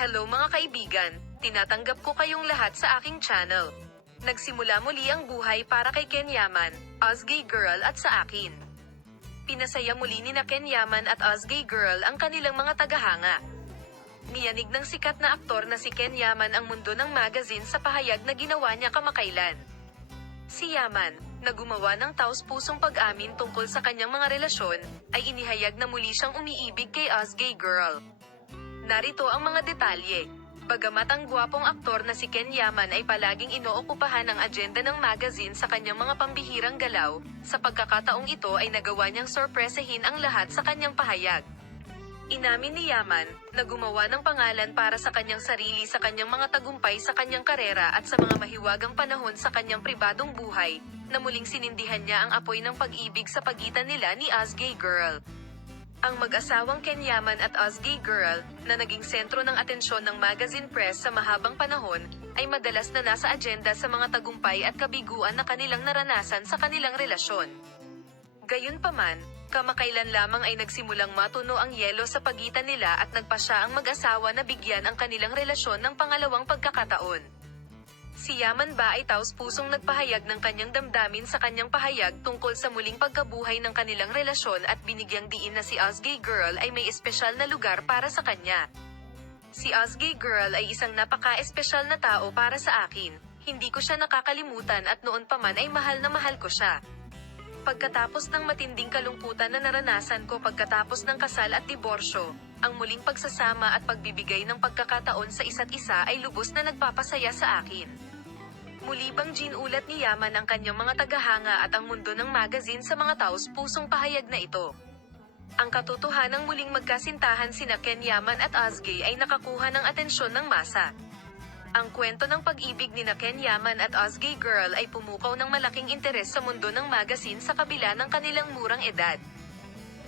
Hello mga kaibigan, tinatanggap ko kayong lahat sa aking channel. Nagsimula muli ang buhay para kay Ken Yaman, Ozgay Girl at sa akin. Pinasaya muli ni na Ken Yaman at Ozgay Girl ang kanilang mga tagahanga. Niyanig ng sikat na aktor na si Ken Yaman ang mundo ng magazine sa pahayag na ginawa niya kamakailan. Si Yaman, na gumawa ng taos-pusong pag-amin tungkol sa kanyang mga relasyon, ay inihayag na muli siyang umiibig kay Ozgay Girl. Narito ang mga detalye. Bagamat ang gwapong aktor na si Ken Yaman ay palaging inookupahan ang agenda ng magazine sa kanyang mga pambihirang galaw, sa pagkakataong ito ay nagawa niyang sorpresahin ang lahat sa kanyang pahayag. Inamin ni Yaman, na gumawa ng pangalan para sa kanyang sarili sa kanyang mga tagumpay sa kanyang karera at sa mga mahiwagang panahon sa kanyang pribadong buhay, na muling sinindihan niya ang apoy ng pag-ibig sa pagitan nila ni Ozgay Girl. Ang mag-asawang Ken Yaman at Ozgay Girl, na naging sentro ng atensyon ng magazine press sa mahabang panahon, ay madalas na nasa agenda sa mga tagumpay at kabiguan na kanilang naranasan sa kanilang relasyon. Gayunpaman, kamakailan lamang ay nagsimulang matuno ang yelo sa pagitan nila at nagpasya ang mag-asawa na bigyan ang kanilang relasyon ng pangalawang pagkakataon. Si Yaman ba ay taos-pusong nagpahayag ng kanyang damdamin sa kanyang pahayag tungkol sa muling pagkabuhay ng kanilang relasyon at binigyang diin na si Ozgay Girl ay may espesyal na lugar para sa kanya. Si Ozgay Girl ay isang napaka-espesyal na tao para sa akin, hindi ko siya nakakalimutan at noon pa man ay mahal na mahal ko siya. Pagkatapos ng matinding kalungkutan na naranasan ko pagkatapos ng kasal at diborsyo, ang muling pagsasama at pagbibigay ng pagkakataon sa isa't isa ay lubos na nagpapasaya sa akin. Muli bang ginulat ni Yaman ang kanyang mga tagahanga at ang mundo ng magazine sa mga taos-pusong pahayag na ito? Ang katotohanang muling magkasintahan sina Ken Yaman at Ozgay ay nakakuha ng atensyon ng masa. Ang kwento ng pag-ibig ni na Ken Yaman at Ozgay Girl ay pumukaw ng malaking interes sa mundo ng magazine sa kabila ng kanilang murang edad.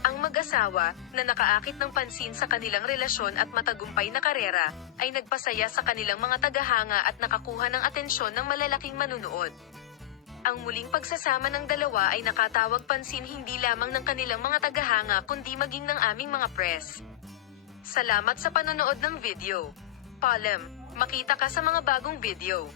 Ang mag-asawa, na nakaakit ng pansin sa kanilang relasyon at matagumpay na karera, ay nagpasaya sa kanilang mga tagahanga at nakakuha ng atensyon ng malalaking manunood. Ang muling pagsasama ng dalawa ay nakatawag pansin hindi lamang ng kanilang mga tagahanga kundi maging ng aming mga press. Salamat sa panonood ng video. Paalam, makita ka sa mga bagong video.